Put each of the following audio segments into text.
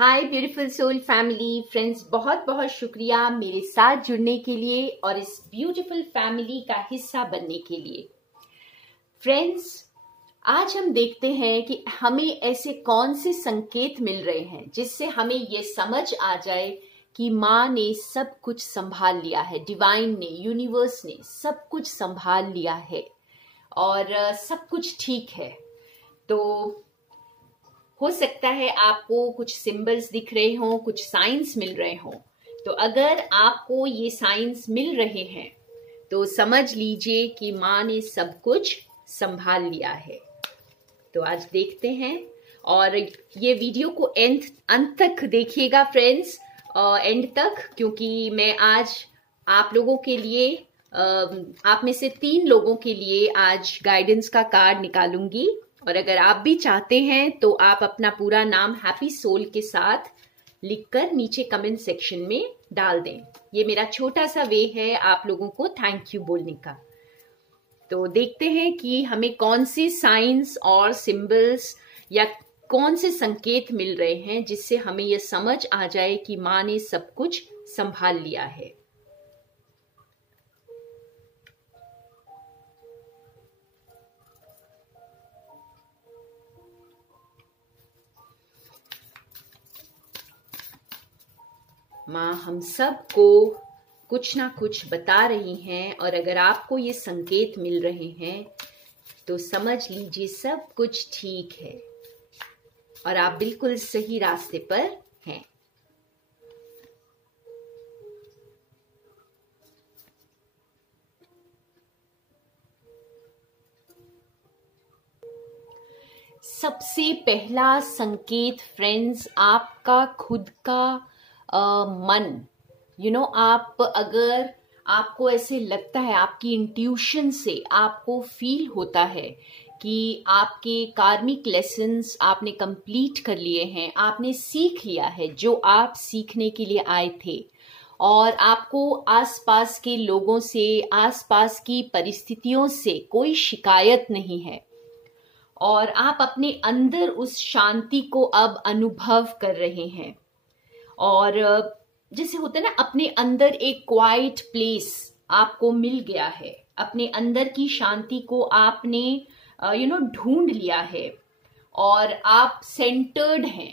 हाय beautiful soul family friends, बहुत बहुत शुक्रिया मेरे साथ जुड़ने के लिए और इस ब्यूटीफुल फैमिली का हिस्सा बनने के लिए। फ्रेंड्स, आज हम देखते हैं कि हमें ऐसे कौन से संकेत मिल रहे हैं जिससे हमें ये समझ आ जाए कि माँ ने सब कुछ संभाल लिया है, डिवाइन ने, यूनिवर्स ने सब कुछ संभाल लिया है और सब कुछ ठीक है। तो हो सकता है आपको कुछ सिंबल्स दिख रहे हों, कुछ साइंस मिल रहे हों। तो अगर आपको ये साइंस मिल रहे हैं तो समझ लीजिए कि माँ ने सब कुछ संभाल लिया है। तो आज देखते हैं और ये वीडियो को अंत तक देखिएगा फ्रेंड्स, एंड तक, क्योंकि मैं आज आप लोगों के लिए, आप में से 3 लोगों के लिए आज गाइडेंस का कार्ड निकालूंगी। और अगर आप भी चाहते हैं तो आप अपना पूरा नाम हैप्पी सोल के साथ लिखकर नीचे कमेंट सेक्शन में डाल दें। ये मेरा छोटा सा वे है आप लोगों को थैंक यू बोलने का। तो देखते हैं कि हमें कौन से साइंस और सिंबल्स या कौन से संकेत मिल रहे हैं जिससे हमें यह समझ आ जाए कि माँ ने सब कुछ संभाल लिया है। माँ हम सबको कुछ ना कुछ बता रही हैं और अगर आपको ये संकेत मिल रहे हैं तो समझ लीजिए सब कुछ ठीक है और आप बिल्कुल सही रास्ते पर हैं। सबसे पहला संकेत फ्रेंड्स, आपका खुद का मन, आप अगर आपको ऐसे लगता है, आपकी इंट्यूशन से आपको फील होता है कि आपके कार्मिक लेसन्स आपने कंप्लीट कर लिए हैं, आपने सीख लिया है जो आप सीखने के लिए आए थे और आपको आसपास के लोगों से, आसपास की परिस्थितियों से कोई शिकायत नहीं है और आप अपने अंदर उस शांति को अब अनुभव कर रहे हैं। और जैसे होता है ना, अपने अंदर एक क्वाइट प्लेस आपको मिल गया है, अपने अंदर की शांति को आपने ढूंढ लिया है और आप सेंटर्ड हैं।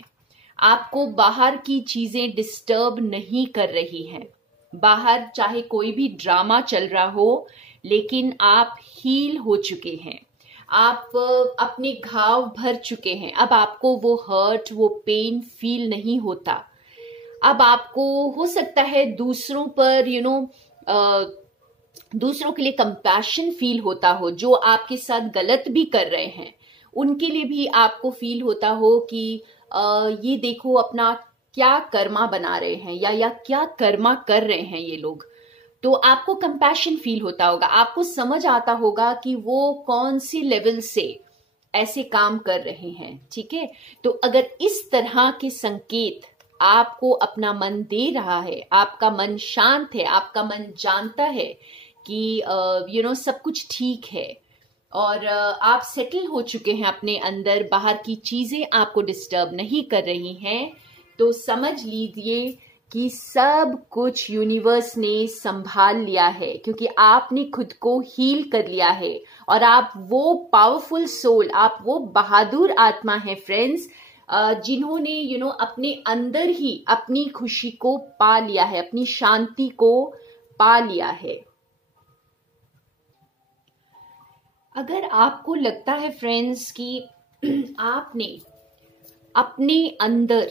आपको बाहर की चीजें डिस्टर्ब नहीं कर रही हैं। बाहर चाहे कोई भी ड्रामा चल रहा हो, लेकिन आप हील हो चुके हैं, आप अपने घाव भर चुके हैं। अब आपको वो हर्ट, वो पेन फील नहीं होता। अब आपको हो सकता है दूसरों पर दूसरों के लिए कंपैशन फील होता हो, जो आपके साथ गलत भी कर रहे हैं उनके लिए भी आपको फील होता हो कि ये देखो अपना क्या कर्मा बना रहे हैं या क्या कर्मा कर रहे हैं ये लोग। तो आपको कंपैशन फील होता होगा, आपको समझ आता होगा कि वो कौन सी लेवल से ऐसे काम कर रहे हैं। ठीक है, तो अगर इस तरह के संकेत आपको अपना मन दे रहा है, आपका मन शांत है, आपका मन जानता है कि सब कुछ ठीक है और आप सेटल हो चुके हैं अपने अंदर, बाहर की चीजें आपको डिस्टर्ब नहीं कर रही हैं, तो समझ लीजिए कि सब कुछ यूनिवर्स ने संभाल लिया है, क्योंकि आपने खुद को हील कर लिया है और आप वो पावरफुल सोल, आप वो बहादुर आत्मा है फ्रेंड्स, जिन्होंने अपने अंदर ही अपनी खुशी को पा लिया है, अपनी शांति को पा लिया है। अगर आपको लगता है फ्रेंड्स कि आपने अपने अंदर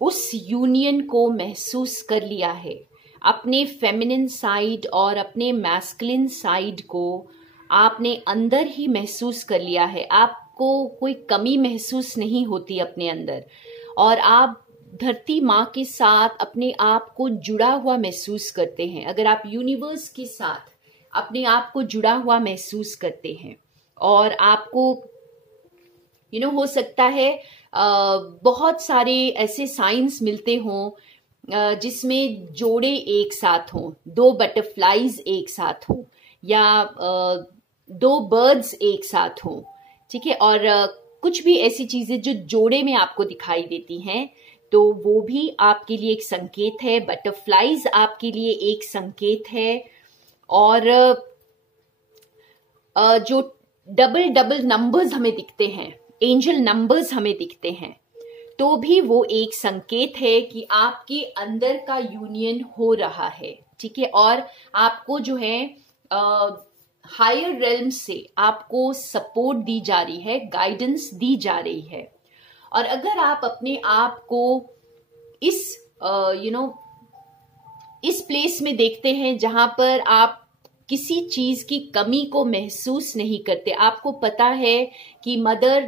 उस यूनियन को महसूस कर लिया है, अपने फेमिनिन साइड और अपने मैस्कुलिन साइड को आपने अंदर ही महसूस कर लिया है, आपको कोई कमी महसूस नहीं होती अपने अंदर और आप धरती माँ के साथ अपने आप को जुड़ा हुआ महसूस करते हैं, अगर आप यूनिवर्स के साथ अपने आप को जुड़ा हुआ महसूस करते हैं और आपको हो सकता है बहुत सारे ऐसे साइंस मिलते हों जिसमें जोड़े एक साथ हों, 2 बटरफ्लाईज एक साथ हों या 2 बर्ड्स एक साथ हों। ठीक है, और कुछ भी ऐसी चीजें जो जोड़े में आपको दिखाई देती हैं, तो वो भी आपके लिए एक संकेत है। बटरफ्लाईज आपके लिए एक संकेत है। और जो डबल डबल नंबर्स हमें दिखते हैं, एंजल नंबर्स हमें दिखते हैं, तो भी वो एक संकेत है कि आपके अंदर का यूनियन हो रहा है, ठीक है। और आपको जो है हायर रेल्म से आपको सपोर्ट दी जा रही है, गाइडेंस दी जा रही है। और अगर आप अपने आप को इस इस प्लेस में देखते हैं जहां पर आप किसी चीज की कमी को महसूस नहीं करते, आपको पता है कि मदर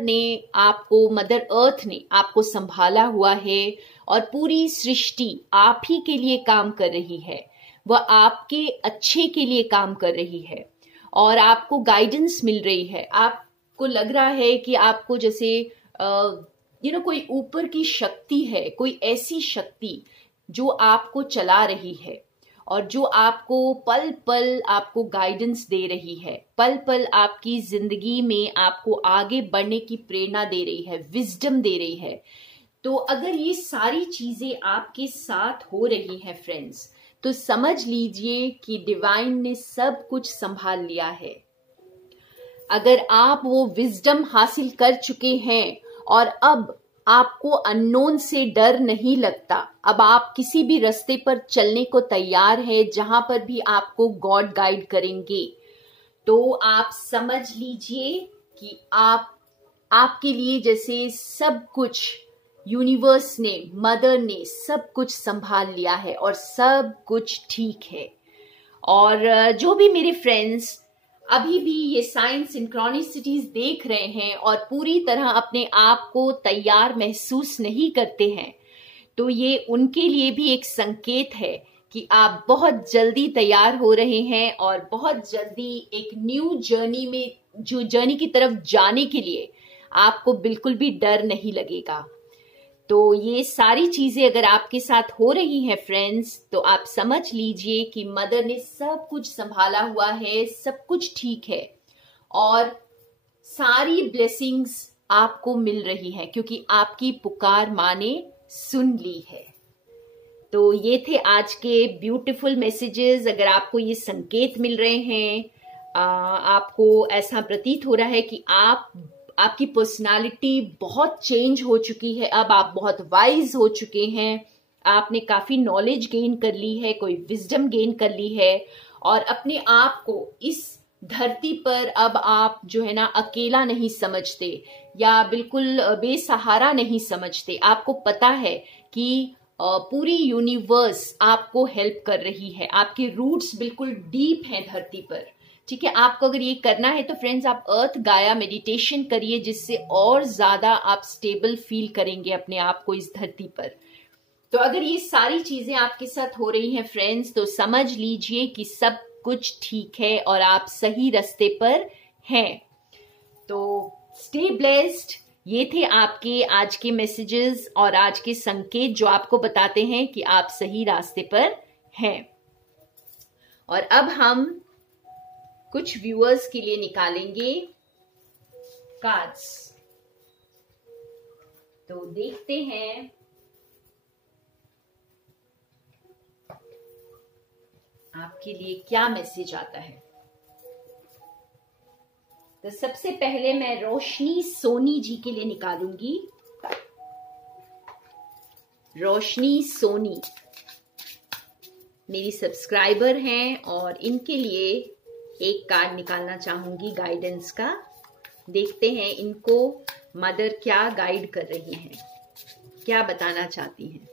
अर्थ ने आपको संभाला हुआ है और पूरी सृष्टि आप ही के लिए काम कर रही है, वह आपके अच्छे के लिए काम कर रही है और आपको गाइडेंस मिल रही है। आपको लग रहा है कि आपको जैसे कोई ऊपर की शक्ति है, कोई ऐसी शक्ति जो आपको चला रही है और जो आपको पल पल आपको गाइडेंस दे रही है, पल पल आपकी जिंदगी में आपको आगे बढ़ने की प्रेरणा दे रही है, विजडम दे रही है। तो अगर ये सारी चीजें आपके साथ हो रही हैं फ्रेंड्स, तो समझ लीजिए कि डिवाइन ने सब कुछ संभाल लिया है। अगर आप वो विजडम हासिल कर चुके हैं और अब आपको अननोन से डर नहीं लगता, अब आप किसी भी रास्ते पर चलने को तैयार है जहां पर भी आपको गॉड गाइड करेंगे, तो आप समझ लीजिए कि आपके लिए जैसे सब कुछ यूनिवर्स ने, मदर ने सब कुछ संभाल लिया है और सब कुछ ठीक है। और जो भी मेरे फ्रेंड्स अभी भी ये साइन सिंक्रोनिसिटीज देख रहे हैं और पूरी तरह अपने आप को तैयार महसूस नहीं करते हैं, तो ये उनके लिए भी एक संकेत है कि आप बहुत जल्दी तैयार हो रहे हैं और बहुत जल्दी एक न्यू जर्नी की तरफ जाने के लिए आपको बिल्कुल भी डर नहीं लगेगा। तो ये सारी चीजें अगर आपके साथ हो रही हैं फ्रेंड्स, तो आप समझ लीजिए कि मदर ने सब कुछ संभाला हुआ है, सब कुछ ठीक है और सारी ब्लेसिंग्स आपको मिल रही हैं क्योंकि आपकी पुकार माँ ने सुन ली है। तो ये थे आज के ब्यूटीफुल मैसेजेस। अगर आपको ये संकेत मिल रहे हैं, आपको ऐसा प्रतीत हो रहा है कि आपकी पर्सनालिटी बहुत चेंज हो चुकी है, अब आप बहुत वाइज हो चुके हैं, आपने काफी नॉलेज गेन कर ली है, कोई विजडम गेन कर ली है और अपने आप को इस धरती पर अब आप जो है ना अकेला नहीं समझते या बिल्कुल बेसहारा नहीं समझते। आपको पता है कि पूरी यूनिवर्स आपको हेल्प कर रही है, आपके रूट्स बिल्कुल डीप हैं धरती पर, ठीक है। आपको अगर ये करना है तो फ्रेंड्स आप अर्थ गाया मेडिटेशन करिए, जिससे और ज्यादा आप स्टेबल फील करेंगे अपने आप को इस धरती पर। तो अगर ये सारी चीजें आपके साथ हो रही हैं फ्रेंड्स, तो समझ लीजिए कि सब कुछ ठीक है और आप सही रास्ते पर हैं। तो स्टे ब्लेस्ड। ये थे आपके आज के मैसेजेस और आज के संकेत जो आपको बताते हैं कि आप सही रास्ते पर हैं। और अब हम कुछ व्यूअर्स के लिए निकालेंगे कार्ड्स। तो देखते हैं आपके लिए क्या मैसेज आता है। तो सबसे पहले मैं रोशनी सोनी जी के लिए निकालूंगी। रोशनी सोनी मेरी सब्सक्राइबर हैं और इनके लिए एक कार्ड निकालना चाहूंगी गाइडेंस का। देखते हैं इनको मदर क्या गाइड कर रही हैं, क्या बताना चाहती हैं।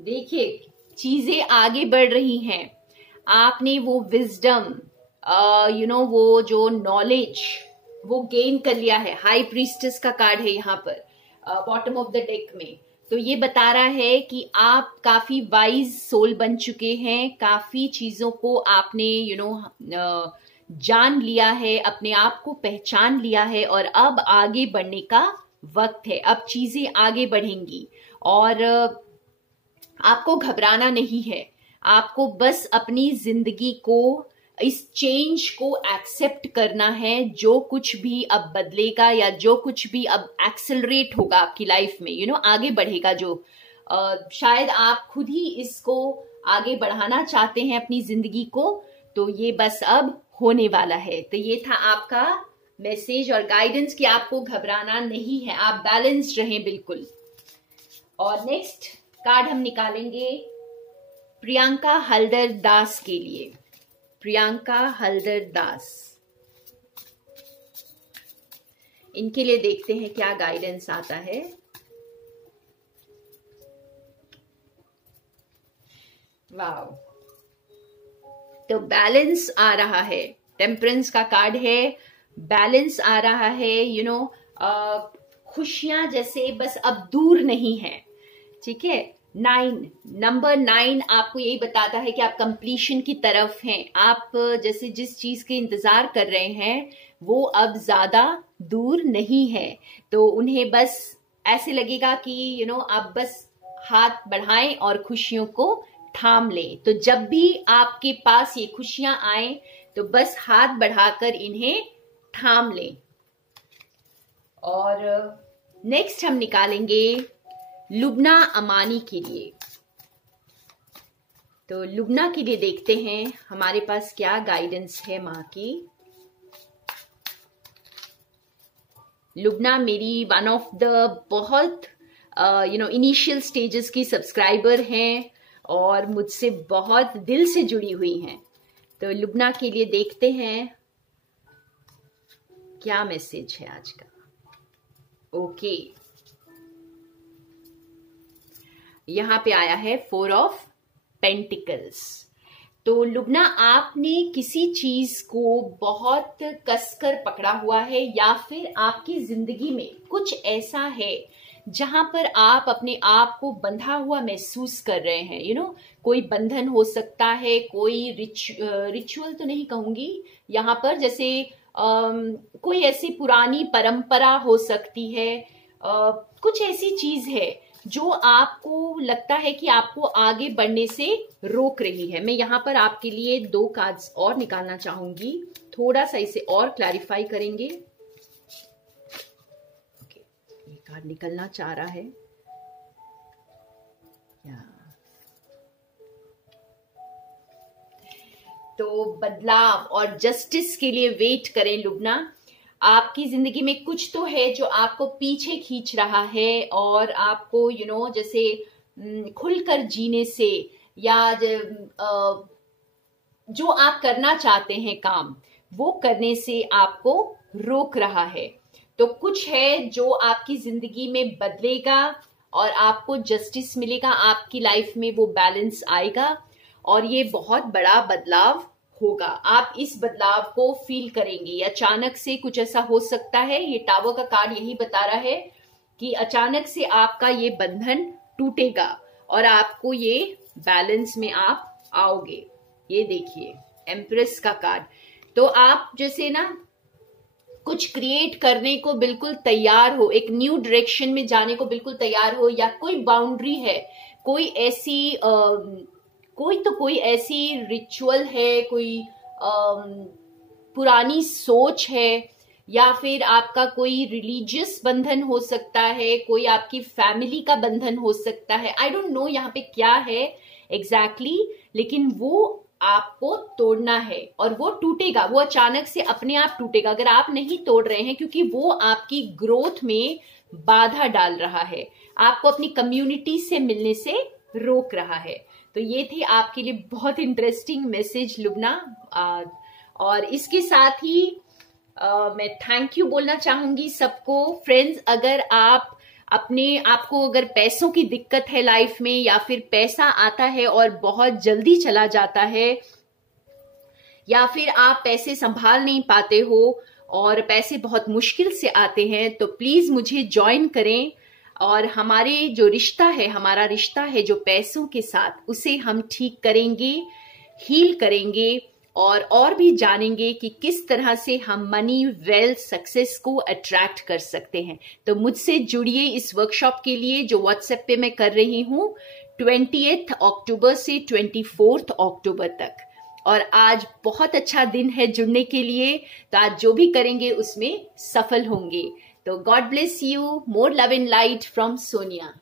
देखिए चीजें आगे बढ़ रही हैं। आपने वो विजडम वो जो नॉलेज वो गेन कर लिया है। हाई प्रीस्टेस का कार्ड है यहाँ पर बॉटम ऑफ द डेक में। तो ये बता रहा है कि आप काफी वाइज सोल बन चुके हैं, काफी चीजों को आपने जान लिया है, अपने आप को पहचान लिया है और अब आगे बढ़ने का वक्त है। अब चीजें आगे बढ़ेंगी और आपको घबराना नहीं है, आपको बस अपनी जिंदगी को, इस चेंज को एक्सेप्ट करना है। जो कुछ भी अब बदलेगा या जो कुछ भी अब एक्सेलरेट होगा आपकी लाइफ में, आगे बढ़ेगा, जो शायद आप खुद ही इसको आगे बढ़ाना चाहते हैं अपनी जिंदगी को, तो ये बस अब होने वाला है। तो ये था आपका मैसेज और गाइडेंस कि आपको घबराना नहीं है, आप बैलेंस्ड रहें बिल्कुल। और नेक्स्ट कार्ड हम निकालेंगे प्रियंका हल्दर दास के लिए। प्रियंका हल्दर दास, इनके लिए देखते हैं क्या गाइडेंस आता है। वाव, तो बैलेंस आ रहा है, टेम्परेंस का कार्ड है, बैलेंस आ रहा है। खुशियां जैसे बस अब दूर नहीं है, ठीक है। नंबर 9 आपको यही बताता है कि आप कंप्लीशन की तरफ हैं। आप जैसे जिस चीज के इंतजार कर रहे हैं वो अब ज्यादा दूर नहीं है, तो उन्हें बस ऐसे लगेगा कि आप बस हाथ बढ़ाएं और खुशियों को थाम लें। तो जब भी आपके पास ये खुशियां आए तो बस हाथ बढ़ाकर इन्हें थाम लें। और नेक्स्ट हम निकालेंगे लुबना अमानी के लिए। तो लुबना के लिए देखते हैं हमारे पास क्या गाइडेंस है माँ की। लुबना मेरी वन ऑफ द बहुत इनिशियल स्टेजेस की सब्सक्राइबर हैं और मुझसे बहुत दिल से जुड़ी हुई हैं। तो लुबना के लिए देखते हैं क्या मैसेज है आज का। ओके, यहां पे आया है 4 ऑफ पेंटिकल्स। तो लुबना, आपने किसी चीज को बहुत कसकर पकड़ा हुआ है या फिर आपकी जिंदगी में कुछ ऐसा है जहां पर आप अपने आप को बंधा हुआ महसूस कर रहे हैं। कोई बंधन हो सकता है, कोई रिचुअल तो नहीं कहूंगी यहाँ पर, जैसे कोई ऐसी पुरानी परंपरा हो सकती है, कुछ ऐसी चीज है जो आपको लगता है कि आपको आगे बढ़ने से रोक रही है। मैं यहाँ पर आपके लिए 2 कार्ड्स और निकालना चाहूंगी, थोड़ा सा इसे और क्लैरिफाई करेंगे। ओके, ये कार्ड निकलना चाह रहा है। तो बदलाव और जस्टिस के लिए वेट करें लुबना। आपकी जिंदगी में कुछ तो है जो आपको पीछे खींच रहा है और आपको जैसे खुलकर जीने से या जो आप करना चाहते हैं काम, वो करने से आपको रोक रहा है। तो कुछ है जो आपकी जिंदगी में बदलेगा और आपको जस्टिस मिलेगा, आपकी लाइफ में वो बैलेंस आएगा और ये बहुत बड़ा बदलाव होगा। आप इस बदलाव को फील करेंगे। अचानक से कुछ ऐसा हो सकता है, ये टावर का कार्ड यही बता रहा है कि अचानक से आपका ये बंधन टूटेगा और आपको ये बैलेंस में आप आओगे। ये देखिए एम्प्रेस का कार्ड। तो आप जैसे ना कुछ क्रिएट करने को बिल्कुल तैयार हो, एक न्यू डायरेक्शन में जाने को बिल्कुल तैयार हो, या कोई बाउंड्री है, कोई ऐसी रिचुअल है, कोई पुरानी सोच है, या फिर आपका कोई रिलीजियस बंधन हो सकता है, कोई आपकी फैमिली का बंधन हो सकता है। आई डोंट नो यहाँ पे क्या है एग्जैक्टली, लेकिन वो आपको तोड़ना है और वो टूटेगा, वो अचानक से अपने आप टूटेगा अगर आप नहीं तोड़ रहे हैं, क्योंकि वो आपकी ग्रोथ में बाधा डाल रहा है, आपको अपनी कम्युनिटी से मिलने से रोक रहा है। तो ये थी आपके लिए बहुत इंटरेस्टिंग मैसेज लुबना। और इसके साथ ही मैं थैंक यू बोलना चाहूंगी सबको। फ्रेंड्स, अगर आपको अगर पैसों की दिक्कत है लाइफ में, या फिर पैसा आता है और बहुत जल्दी चला जाता है, या फिर आप पैसे संभाल नहीं पाते हो और पैसे बहुत मुश्किल से आते हैं, तो प्लीज मुझे ज्वाइन करें और हमारे जो हमारा रिश्ता है जो पैसों के साथ, उसे हम ठीक करेंगे, हील करेंगे और भी जानेंगे कि किस तरह से हम मनी, वेल्थ, सक्सेस को अट्रैक्ट कर सकते हैं। तो मुझसे जुड़िए इस वर्कशॉप के लिए जो व्हाट्सएप पे मैं कर रही हूँ। 20th अक्टूबर से 24th अक्टूबर तक। और आज बहुत अच्छा दिन है जुड़ने के लिए, तो आज जो भी करेंगे उसमें सफल होंगे। तो God bless you, more love and light from Sonia.